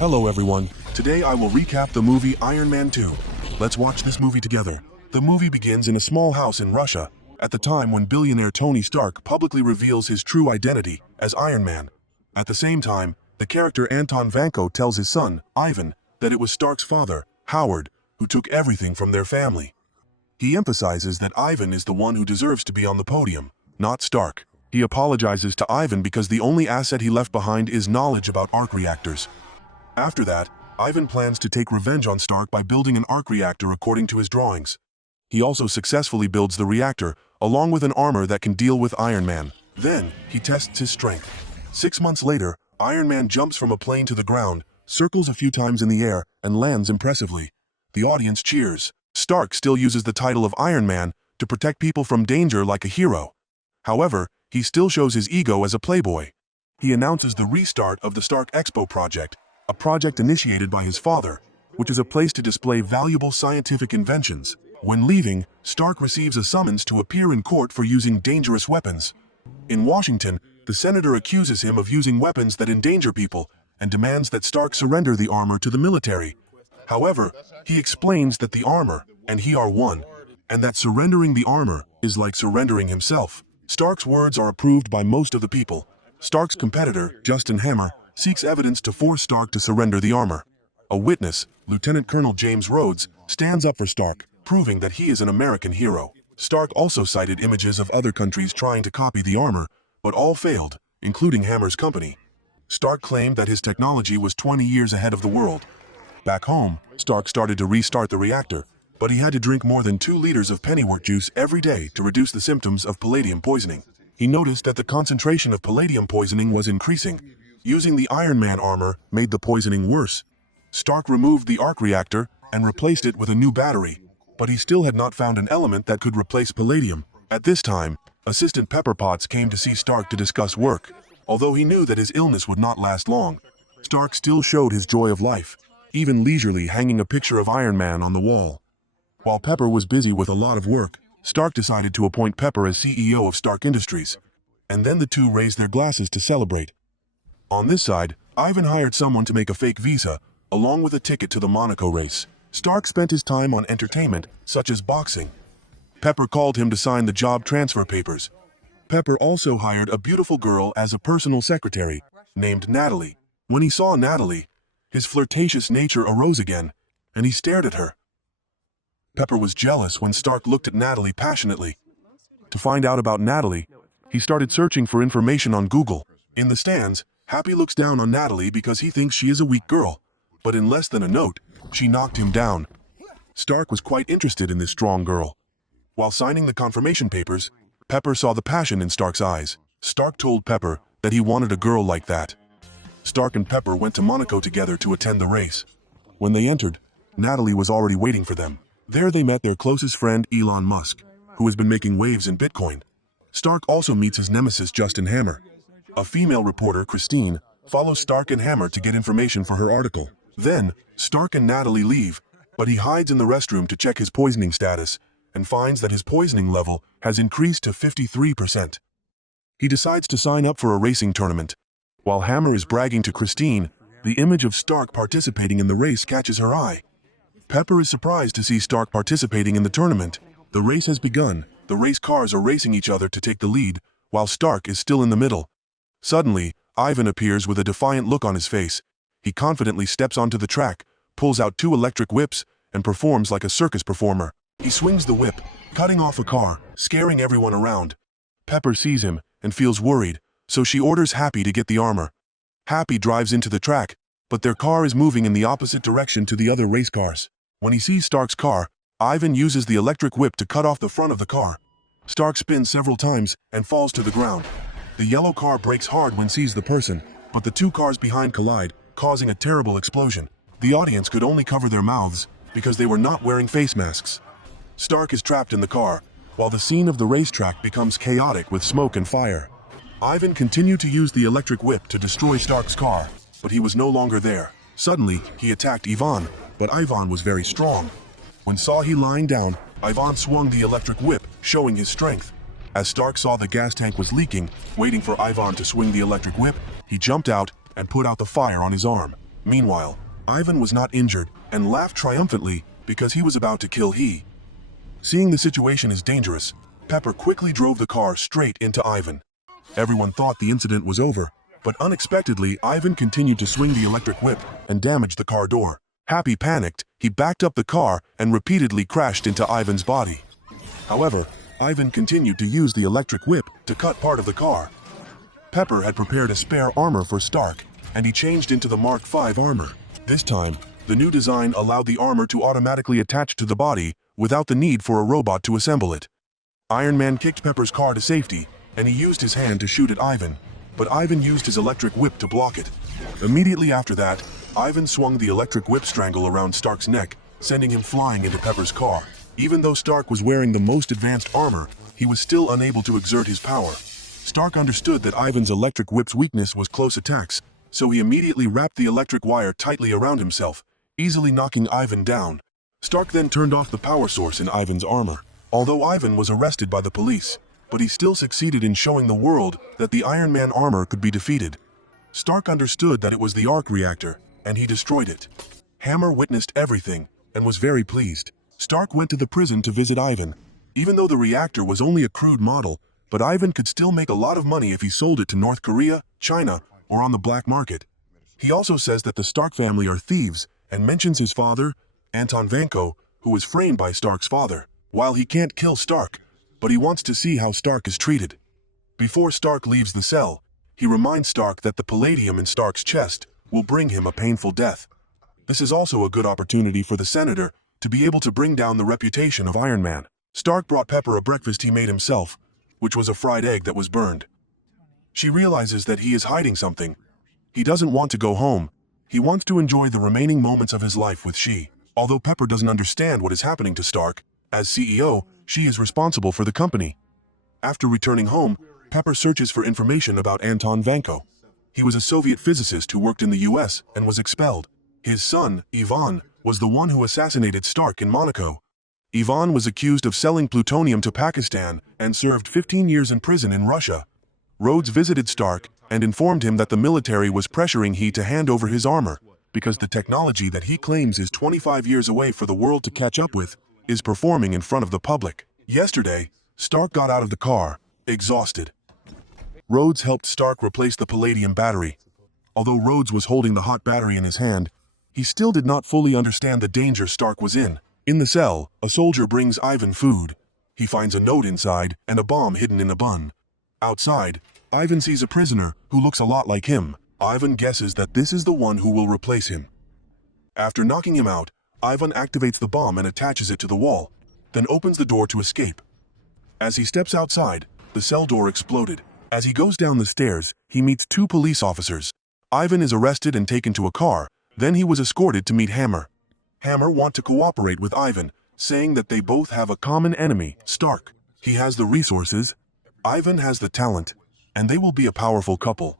Hello everyone, today I will recap the movie Iron Man 2. Let's watch this movie together. The movie begins in a small house in Russia, at the time when billionaire Tony Stark publicly reveals his true identity as Iron Man. At the same time, the character Anton Vanko tells his son, Ivan, that it was Stark's father, Howard, who took everything from their family. He emphasizes that Ivan is the one who deserves to be on the podium, not Stark. He apologizes to Ivan because the only asset he left behind is knowledge about arc reactors. After that, Ivan plans to take revenge on Stark by building an arc reactor according to his drawings. He also successfully builds the reactor, along with an armor that can deal with Iron Man. Then, he tests his strength. 6 months later, Iron Man jumps from a plane to the ground, circles a few times in the air, and lands impressively. The audience cheers. Stark still uses the title of Iron Man to protect people from danger like a hero. However, he still shows his ego as a playboy. He announces the restart of the Stark Expo project, a project initiated by his father, which is a place to display valuable scientific inventions. When leaving, Stark receives a summons to appear in court for using dangerous weapons. In Washington, the senator accuses him of using weapons that endanger people and demands that Stark surrender the armor to the military. However, he explains that the armor and he are one, and that surrendering the armor is like surrendering himself. Stark's words are approved by most of the people. Stark's competitor, Justin Hammer, seeks evidence to force Stark to surrender the armor. A witness, Lieutenant Colonel James Rhodes, stands up for Stark, proving that he is an American hero. Stark also cited images of other countries trying to copy the armor, but all failed, including Hammer's company. Stark claimed that his technology was 20 years ahead of the world. Back home, Stark started to restart the reactor, but he had to drink more than 2 liters of pennywort juice every day to reduce the symptoms of palladium poisoning. He noticed that the concentration of palladium poisoning was increasing. Using the Iron Man armor made the poisoning worse. Stark removed the arc reactor and replaced it with a new battery, but he still had not found an element that could replace palladium. At this time, Assistant Pepper Potts came to see Stark to discuss work. Although he knew that his illness would not last long, Stark still showed his joy of life, even leisurely hanging a picture of Iron Man on the wall. While Pepper was busy with a lot of work, Stark decided to appoint Pepper as CEO of Stark Industries, and then the two raised their glasses to celebrate. On this side, Ivan hired someone to make a fake visa, along with a ticket to the Monaco race. Stark spent his time on entertainment, such as boxing. Pepper called him to sign the job transfer papers. Pepper also hired a beautiful girl as a personal secretary, named Natalie. When he saw Natalie, his flirtatious nature arose again, and he stared at her. Pepper was jealous when Stark looked at Natalie passionately. To find out about Natalie, he started searching for information on Google. In the stands, Happy looks down on Natalie because he thinks she is a weak girl, but in less than a note, she knocked him down. Stark was quite interested in this strong girl. While signing the confirmation papers, Pepper saw the passion in Stark's eyes. Stark told Pepper that he wanted a girl like that. Stark and Pepper went to Monaco together to attend the race. When they entered, Natalie was already waiting for them. There they met their closest friend Elon Musk, who has been making waves in Bitcoin. Stark also meets his nemesis Justin Hammer. A female reporter, Christine, follows Stark and Hammer to get information for her article. Then, Stark and Natalie leave, but he hides in the restroom to check his poisoning status and finds that his poisoning level has increased to 53%. He decides to sign up for a racing tournament. While Hammer is bragging to Christine, the image of Stark participating in the race catches her eye. Pepper is surprised to see Stark participating in the tournament. The race has begun. The race cars are racing each other to take the lead, while Stark is still in the middle. Suddenly, Ivan appears with a defiant look on his face. He confidently steps onto the track, pulls out 2 electric whips, and performs like a circus performer. He swings the whip, cutting off a car, scaring everyone around. Pepper sees him and feels worried, so she orders Happy to get the armor. Happy drives into the track, but their car is moving in the opposite direction to the other race cars. When he sees Stark's car, Ivan uses the electric whip to cut off the front of the car. Stark spins several times and falls to the ground. The yellow car brakes hard when sees the person, but the 2 cars behind collide, causing a terrible explosion. The audience could only cover their mouths because they were not wearing face masks. Stark is trapped in the car, while the scene of the racetrack becomes chaotic with smoke and fire. Ivan continued to use the electric whip to destroy Stark's car, but he was no longer there. Suddenly, he attacked Ivan, but Ivan was very strong. When saw he lying down, Ivan swung the electric whip, showing his strength. As Stark saw the gas tank was leaking, waiting for Ivan to swing the electric whip, he jumped out and put out the fire on his arm. Meanwhile, Ivan was not injured and laughed triumphantly because he was about to kill he. Seeing the situation is dangerous, Pepper quickly drove the car straight into Ivan. Everyone thought the incident was over, but unexpectedly Ivan continued to swing the electric whip and damaged the car door. Happy panicked, he backed up the car and repeatedly crashed into Ivan's body. However, Ivan continued to use the electric whip to cut part of the car. Pepper had prepared a spare armor for Stark, and he changed into the Mark V armor. This time, the new design allowed the armor to automatically attach to the body without the need for a robot to assemble it. Iron Man kicked Pepper's car to safety, and he used his hand to shoot at Ivan, but Ivan used his electric whip to block it. Immediately after that, Ivan swung the electric whip strangle around Stark's neck, sending him flying into Pepper's car. Even though Stark was wearing the most advanced armor, he was still unable to exert his power. Stark understood that Ivan's electric whip's weakness was close attacks, so he immediately wrapped the electric wire tightly around himself, easily knocking Ivan down. Stark then turned off the power source in Ivan's armor. Although Ivan was arrested by the police, but he still succeeded in showing the world that the Iron Man armor could be defeated. Stark understood that it was the arc reactor, and he destroyed it. Hammer witnessed everything and was very pleased. Stark went to the prison to visit Ivan. Even though the reactor was only a crude model, but Ivan could still make a lot of money if he sold it to North Korea, China, or on the black market. He also says that the Stark family are thieves and mentions his father, Anton Vanko, who was framed by Stark's father. While he can't kill Stark, but he wants to see how Stark is treated. Before Stark leaves the cell, he reminds Stark that the palladium in Stark's chest will bring him a painful death. This is also a good opportunity for the senator to be able to bring down the reputation of Iron Man. Stark brought Pepper a breakfast he made himself, which was a fried egg that was burned. She realizes that he is hiding something. He doesn't want to go home. He wants to enjoy the remaining moments of his life with she. Although Pepper doesn't understand what is happening to Stark, as CEO, she is responsible for the company. After returning home, Pepper searches for information about Anton Vanko. He was a Soviet physicist who worked in the US and was expelled. His son, Ivan, was the one who assassinated Stark in Monaco. Ivan was accused of selling plutonium to Pakistan and served 15 years in prison in Russia. Rhodes visited Stark and informed him that the military was pressuring he to hand over his armor, because the technology that he claims is 25 years away for the world to catch up with is performing in front of the public. Yesterday, Stark got out of the car, exhausted. Rhodes helped Stark replace the palladium battery. Although Rhodes was holding the hot battery in his hand, he still did not fully understand the danger Stark was in. In the cell, a soldier brings Ivan food. He finds a note inside and a bomb hidden in a bun. Outside, Ivan sees a prisoner who looks a lot like him. Ivan guesses that this is the one who will replace him. After knocking him out, Ivan activates the bomb and attaches it to the wall, then opens the door to escape. As he steps outside, the cell door exploded. As he goes down the stairs, he meets two police officers. Ivan is arrested and taken to a car, then he was escorted to meet Hammer. Hammer wants to cooperate with Ivan, saying that they both have a common enemy, Stark. He has the resources, Ivan has the talent, and they will be a powerful couple.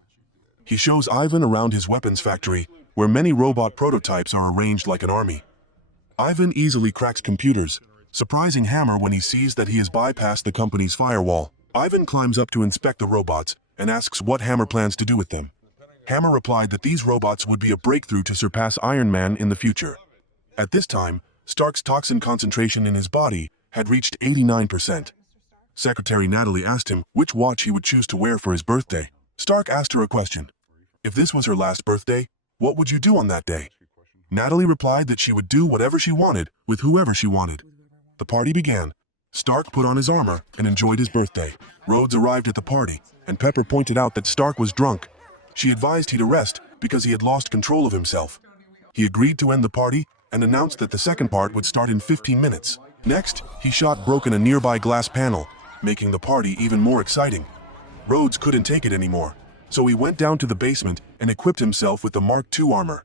He shows Ivan around his weapons factory, where many robot prototypes are arranged like an army. Ivan easily cracks computers, surprising Hammer when he sees that he has bypassed the company's firewall. Ivan climbs up to inspect the robots and asks what Hammer plans to do with them. Hammer replied that these robots would be a breakthrough to surpass Iron Man in the future. At this time, Stark's toxin concentration in his body had reached 89%. Secretary Natalie asked him which watch he would choose to wear for his birthday. Stark asked her a question. If this was her last birthday, what would you do on that day? Natalie replied that she would do whatever she wanted with whoever she wanted. The party began. Stark put on his armor and enjoyed his birthday. Rhodes arrived at the party, and Pepper pointed out that Stark was drunk. She advised he'd arrest because he had lost control of himself. He agreed to end the party and announced that the second part would start in 15 minutes. Next, he shot broken a nearby glass panel, making the party even more exciting. Rhodes couldn't take it anymore, so he went down to the basement and equipped himself with the Mark II armor.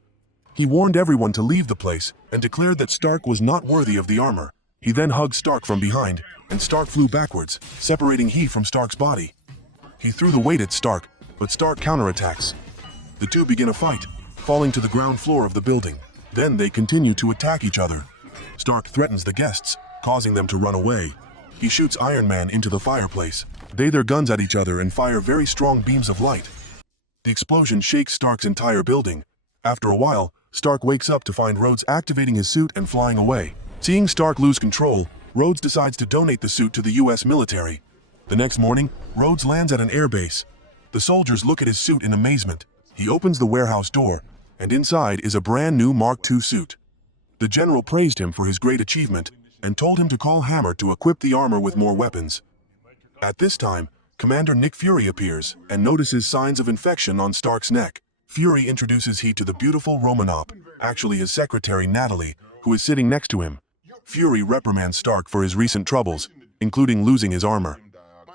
He warned everyone to leave the place and declared that Stark was not worthy of the armor. He then hugged Stark from behind, and Stark flew backwards, separating he from Stark's body. He threw the weight at Stark, but Stark counterattacks. The two begin a fight, falling to the ground floor of the building. Then they continue to attack each other. Stark threatens the guests, causing them to run away. He shoots Iron Man into the fireplace. They their guns at each other and fire very strong beams of light. The explosion shakes Stark's entire building. After a while, Stark wakes up to find Rhodes activating his suit and flying away. Seeing Stark lose control, Rhodes decides to donate the suit to the US military. The next morning, Rhodes lands at an airbase. The soldiers look at his suit in amazement. He opens the warehouse door, and inside is a brand new Mark II suit. The general praised him for his great achievement and told him to call Hammer to equip the armor with more weapons. At this time, Commander Nick Fury appears and notices signs of infection on Stark's neck. Fury introduces he to the beautiful Romanop, actually his secretary Natalie, who is sitting next to him. Fury reprimands Stark for his recent troubles, including losing his armor.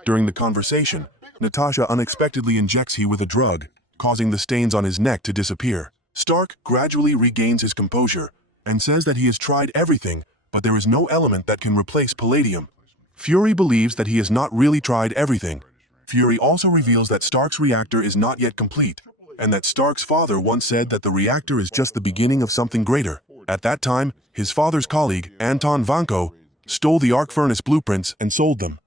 During the conversation, Natasha unexpectedly injects he with a drug, causing the stains on his neck to disappear. Stark gradually regains his composure and says that he has tried everything, but there is no element that can replace palladium. Fury believes that he has not really tried everything. Fury also reveals that Stark's reactor is not yet complete, and that Stark's father once said that the reactor is just the beginning of something greater. At that time, his father's colleague, Anton Vanko, stole the arc furnace blueprints and sold them.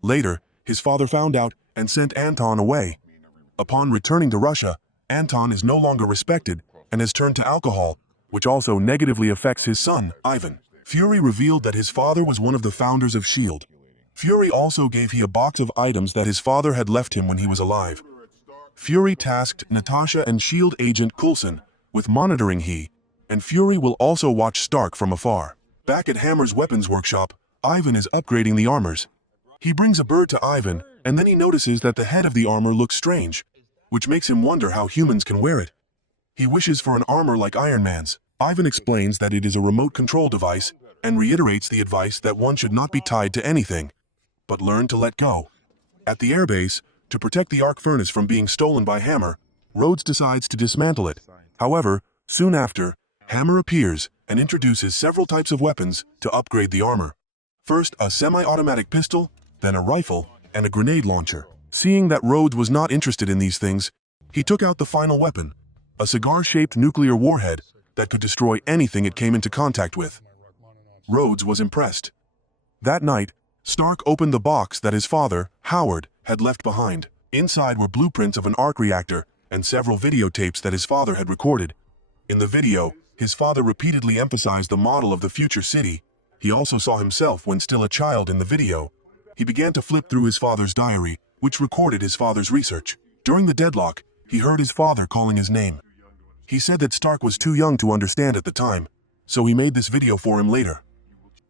Later, his father found out and sent Anton away. Upon returning to Russia, Anton is no longer respected and has turned to alcohol, which also negatively affects his son, Ivan. Fury revealed that his father was one of the founders of S.H.I.E.L.D. Fury also gave he a box of items that his father had left him when he was alive. Fury tasked Natasha and S.H.I.E.L.D. agent Coulson with monitoring he, and Fury will also watch Stark from afar. Back at Hammer's weapons workshop, Ivan is upgrading the armors. He brings a bird to Ivan, and then he notices that the head of the armor looks strange, which makes him wonder how humans can wear it. He wishes for an armor like Iron Man's. Ivan explains that it is a remote control device and reiterates the advice that one should not be tied to anything, but learn to let go. At the airbase, to protect the arc furnace from being stolen by Hammer, Rhodes decides to dismantle it. However, soon after, Hammer appears and introduces several types of weapons to upgrade the armor. First, a semi-automatic pistol, then a rifle, and a grenade launcher. Seeing that Rhodes was not interested in these things, he took out the final weapon, a cigar-shaped nuclear warhead that could destroy anything it came into contact with. Rhodes was impressed. That night, Stark opened the box that his father, Howard, had left behind. Inside were blueprints of an arc reactor and several videotapes that his father had recorded. In the video, his father repeatedly emphasized the model of the future city. He also saw himself when still a child in the video. He began to flip through his father's diary, which recorded his father's research. During the deadlock, he heard his father calling his name. He said that Stark was too young to understand at the time, so he made this video for him later.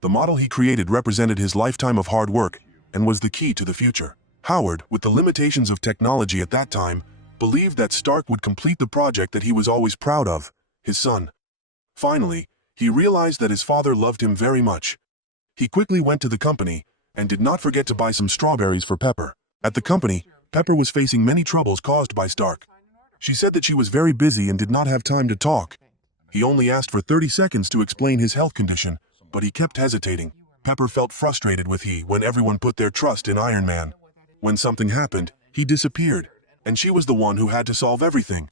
The model he created represented his lifetime of hard work and was the key to the future. Howard, with the limitations of technology at that time, believed that Stark would complete the project that he was always proud of, his son. Finally, he realized that his father loved him very much. He quickly went to the company and did not forget to buy some strawberries for Pepper. At the company, Pepper was facing many troubles caused by Stark. She said that she was very busy and did not have time to talk. He only asked for 30 seconds to explain his health condition, but he kept hesitating. Pepper felt frustrated with he when everyone put their trust in Iron Man. When something happened, he disappeared, and she was the one who had to solve everything.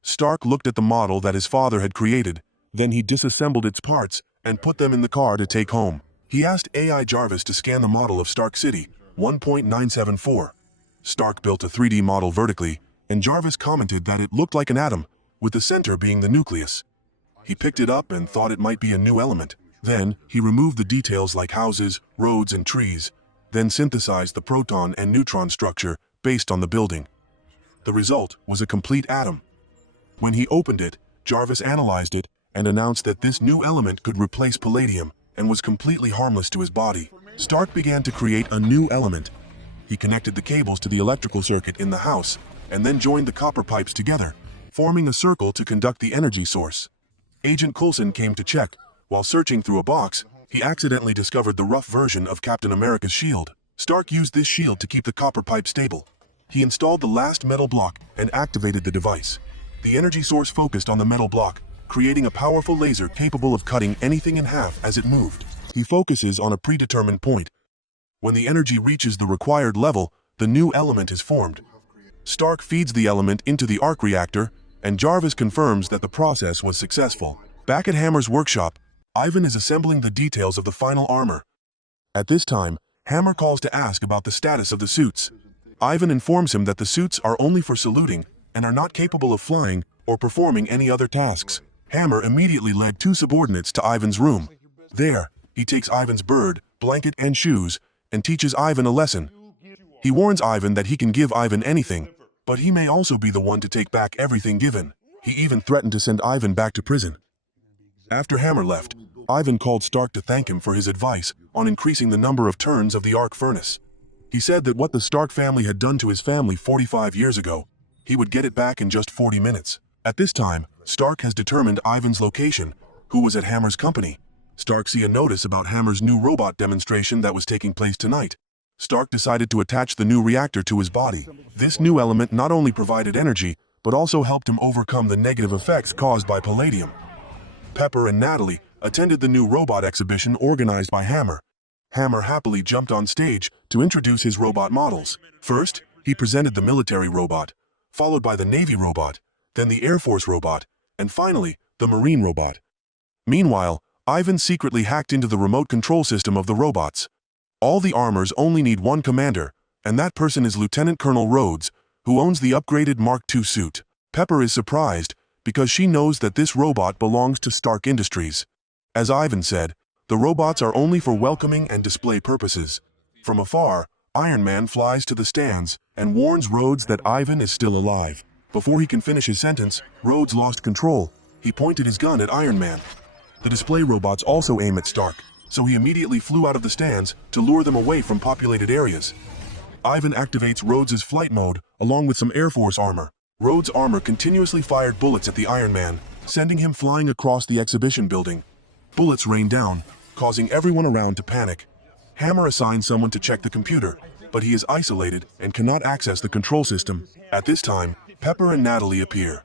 Stark looked at the model that his father had created, then he disassembled its parts and put them in the car to take home. He asked AI Jarvis to scan the model of Stark City, 1.974. Stark built a 3D model vertically, and Jarvis commented that it looked like an atom, with the center being the nucleus. He picked it up and thought it might be a new element. Then, he removed the details like houses, roads, and trees, then synthesized the proton and neutron structure based on the building. The result was a complete atom. When he opened it, Jarvis analyzed it and announced that this new element could replace palladium and was completely harmless to his body. Stark began to create a new element. He connected the cables to the electrical circuit in the house and then joined the copper pipes together, forming a circle to conduct the energy source. Agent Coulson came to check. While searching through a box, he accidentally discovered the rough version of Captain America's shield. Stark used this shield to keep the copper pipe stable. He installed the last metal block and activated the device. The energy source focused on the metal block, creating a powerful laser capable of cutting anything in half as it moved. He focuses on a predetermined point. When the energy reaches the required level, the new element is formed. Stark feeds the element into the arc reactor, and Jarvis confirms that the process was successful. Back at Hammer's workshop, Ivan is assembling the details of the final armor. At this time, Hammer calls to ask about the status of the suits. Ivan informs him that the suits are only for saluting and are not capable of flying or performing any other tasks. Hammer immediately led two subordinates to Ivan's room. There, he takes Ivan's bird, blanket, and shoes, and teaches Ivan a lesson. He warns Ivan that he can give Ivan anything, but he may also be the one to take back everything given. He even threatened to send Ivan back to prison. After Hammer left, Ivan called Stark to thank him for his advice on increasing the number of turns of the arc furnace. He said that what the Stark family had done to his family 45 years ago, he would get it back in just 40 minutes. At this time, Stark has determined Ivan's location, who was at Hammer's company. Stark see a notice about Hammer's new robot demonstration that was taking place tonight. Stark decided to attach the new reactor to his body. This new element not only provided energy, but also helped him overcome the negative effects caused by palladium. Pepper and Natalie attended the new robot exhibition organized by Hammer. Hammer happily jumped on stage to introduce his robot models. First, he presented the military robot, followed by the Navy robot, then the Air Force robot, and finally, the Marine robot. Meanwhile, Ivan secretly hacked into the remote control system of the robots. All the armors only need one commander, and that person is Lieutenant Colonel Rhodes, who owns the upgraded Mark II suit. Pepper is surprised because she knows that this robot belongs to Stark Industries. As Ivan said, the robots are only for welcoming and display purposes. From afar, Iron Man flies to the stands and warns Rhodes that Ivan is still alive. Before he can finish his sentence, Rhodes lost control. He pointed his gun at Iron Man. The display robots also aim at Stark, so he immediately flew out of the stands to lure them away from populated areas. Ivan activates Rhodes' flight mode along with some Air Force armor. Rhodes' armor continuously fired bullets at the Iron Man, sending him flying across the exhibition building. Bullets rain down, causing everyone around to panic. Hammer assigns someone to check the computer, but he is isolated and cannot access the control system. At this time, Pepper and Natalie appear.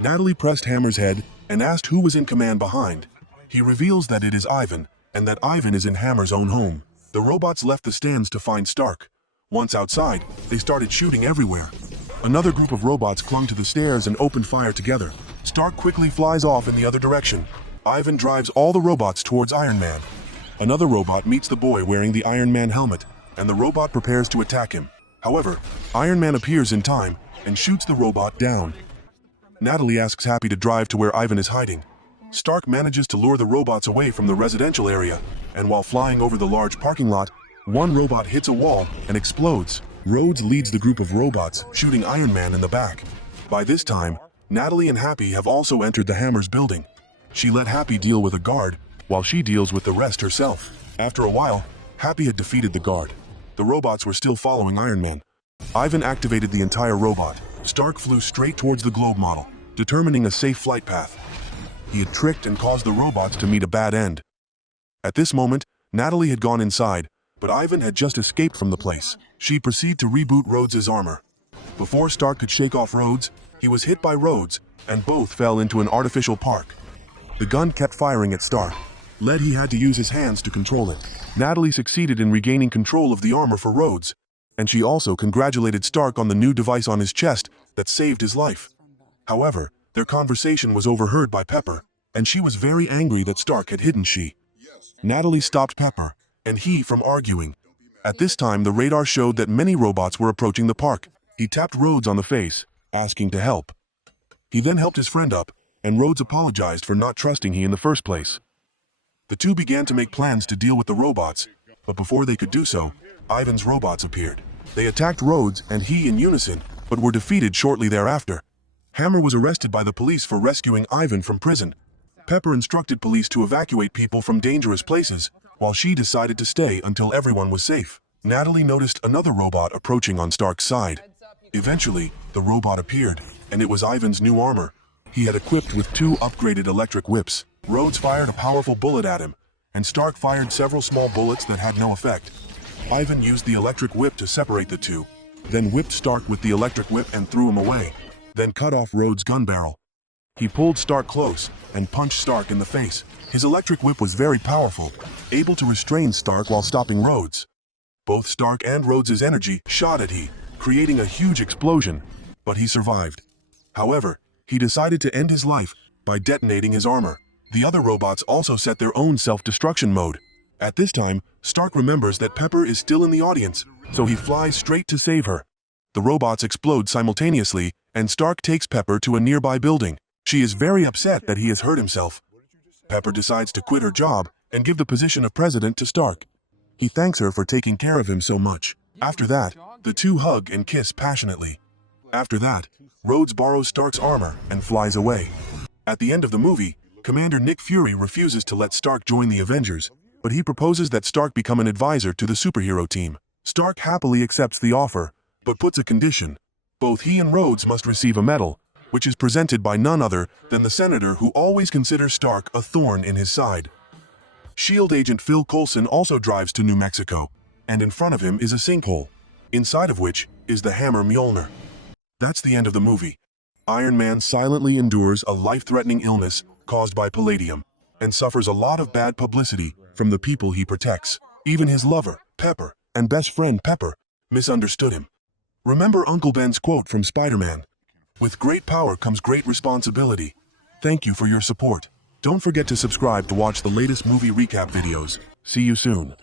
Natalie pressed Hammer's head and asked who was in command behind. He reveals that it is Ivan, and that Ivan is in Hammer's own home. The robots left the stands to find Stark. Once outside, they started shooting everywhere. Another group of robots clung to the stairs and opened fire together. Stark quickly flies off in the other direction. Ivan drives all the robots towards Iron Man. Another robot meets the boy wearing the Iron Man helmet, and the robot prepares to attack him. However, Iron Man appears in time and shoots the robot down. Natalie asks Happy to drive to where Ivan is hiding. Stark manages to lure the robots away from the residential area, and while flying over the large parking lot, one robot hits a wall and explodes. Rhodes leads the group of robots, shooting Iron Man in the back. By this time, Natalie and Happy have also entered the Hammer's building. She let Happy deal with a guard, while she deals with the rest herself. After a while, Happy had defeated the guard. The robots were still following Iron Man. Ivan activated the entire robot. Stark flew straight towards the globe model, determining a safe flight path. He had tricked and caused the robots to meet a bad end. At this moment, Natalie had gone inside, but Ivan had just escaped from the place. She proceeded to reboot Rhodes' armor. Before Stark could shake off Rhodes, he was hit by Rhodes, and both fell into an artificial park. The gun kept firing at Stark. He had to use his hands to control it. Natalie succeeded in regaining control of the armor for Rhodes, and she also congratulated Stark on the new device on his chest that saved his life. However, their conversation was overheard by Pepper, and she was very angry that Stark had hidden she. Natalie stopped Pepper and he from arguing. At this time, the radar showed that many robots were approaching the park. He tapped Rhodes on the face, asking to help. He then helped his friend up, and Rhodes apologized for not trusting he in the first place. The two began to make plans to deal with the robots, but before they could do so, Ivan's robots appeared. They attacked Rhodes and he in unison, but were defeated shortly thereafter. Hammer was arrested by the police for rescuing Ivan from prison. Pepper instructed police to evacuate people from dangerous places, while she decided to stay until everyone was safe. Natalie noticed another robot approaching on Stark's side. Eventually, the robot appeared, and it was Ivan's new armor. He had equipped with 2 upgraded electric whips. Rhodes fired a powerful bullet at him, and Stark fired several small bullets that had no effect. Ivan used the electric whip to separate the two, then whipped Stark with the electric whip and threw him away, then cut off Rhodes' gun barrel. He pulled Stark close and punched Stark in the face. His electric whip was very powerful, able to restrain Stark while stopping Rhodes. Both Stark and Rhodes' energy shot at he, creating a huge explosion, but he survived. However, he decided to end his life by detonating his armor. The other robots also set their own self-destruction mode. At this time, Stark remembers that Pepper is still in the audience, so he flies straight to save her. The robots explode simultaneously, and Stark takes Pepper to a nearby building. She is very upset that he has hurt himself. Pepper decides to quit her job and give the position of president to Stark. He thanks her for taking care of him so much. After that, the two hug and kiss passionately. After that, Rhodes borrows Stark's armor and flies away. At the end of the movie, Commander Nick Fury refuses to let Stark join the Avengers, but he proposes that Stark become an advisor to the superhero team. Stark happily accepts the offer, but puts a condition. Both he and Rhodes must receive a medal, which is presented by none other than the senator who always considers Stark a thorn in his side. S.H.I.E.L.D. agent Phil Coulson also drives to New Mexico, and in front of him is a sinkhole, inside of which is the hammer Mjolnir. That's the end of the movie. Iron Man silently endures a life-threatening illness caused by palladium, and suffers a lot of bad publicity from the people he protects. Even his lover, Pepper, and best friend Pepper, misunderstood him. Remember Uncle Ben's quote from Spider-Man: "With great power comes great responsibility." Thank you for your support. Don't forget to subscribe to watch the latest movie recap videos. See you soon.